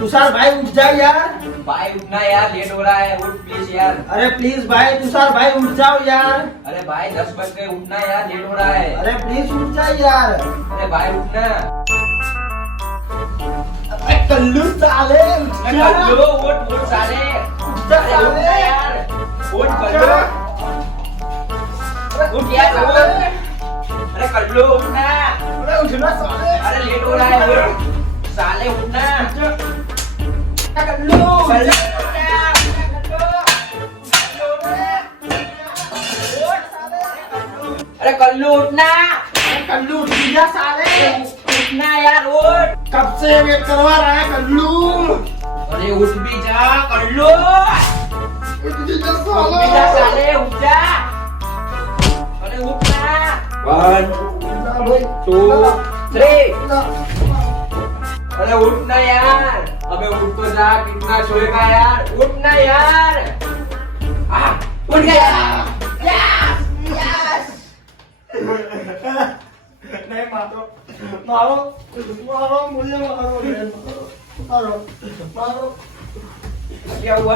तुषार भाई उठ जाओ यार। भाई उठना यार, लेट हो रहा है, उठ प्लीज यार। अरे प्लीज भाई, तुषार भाई उठ जाओ यार। अरे भाई 10 बज गए, उठना यार, लेट हो रहा है। अरे प्लीज उठ जाओ यार। अरे भाई उठना। अरे कल्लू साले उठ अरे जा। कल्लू उठ उठ साले। जा अरे साले। उठना यार, उठ कल्लू, उठ यार उठ। अरे कल्लू उठना। अरे उठना साले। अरे लेट हो रहा है, उठ साले उठना। कल्लू कल्लू उठना, अरे कल्लू उठना। कल्लू उठ जा साले। उठना यार उठ। कब से वेट करवा रहा है कल्लू। अरे उठ भी जा कल्लू, उठ जा उठ भी जा साले, उठ जा। अरे उठना। 1 2 3। अरे उठना यार, अबे उठ तो जा, कितना सोएगा यार, उठना यार। उठ गया। नहीं मारो मारो मारो मुझे मारो मारो मारो। क्या हुआ?